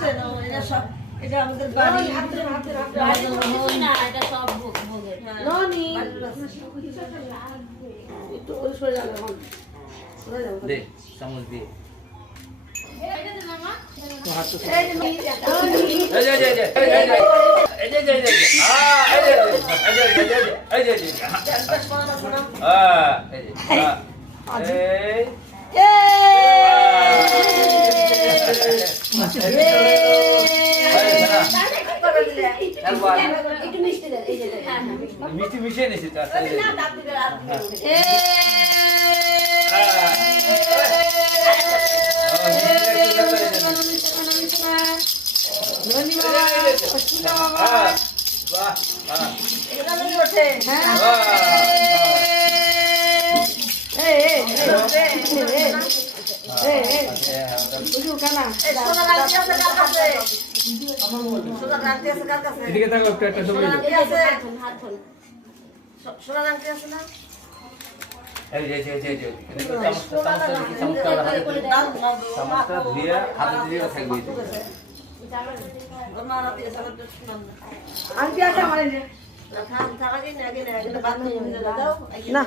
কেন এটা সব এটা আমাদের বাড়ি না এটা সব ভোগের ননি একটু ওই সরে যাবে এখন সরে যাবে দে চামচ দিয়ে এই যে ননি একটু মিষ্টি দেন এই যে মিষ্টি মিশিয়ে নিয়েছি তার ননি বাবা খুশিলা বাবা বাহ বাহ এটা যদি ওঠে বুঝু কানা এই সোনা রাখতে আছে কার কাছে সোনা রাখতে আছে কার কাছে এদিকে থাকো একটা একটা ছবি সোনা রাখতে আছে হাত ধরুন সোনা রাখতে আছে না এই যে চামচটা ধুয়ে হাতে দিয়ে থাকবে ওর মা রাতে সারা দিন শুনাম না আন্টি আছে আমার এই যে থাকা দিন আগে না কিন্তু বাদ দিয়ে দাও না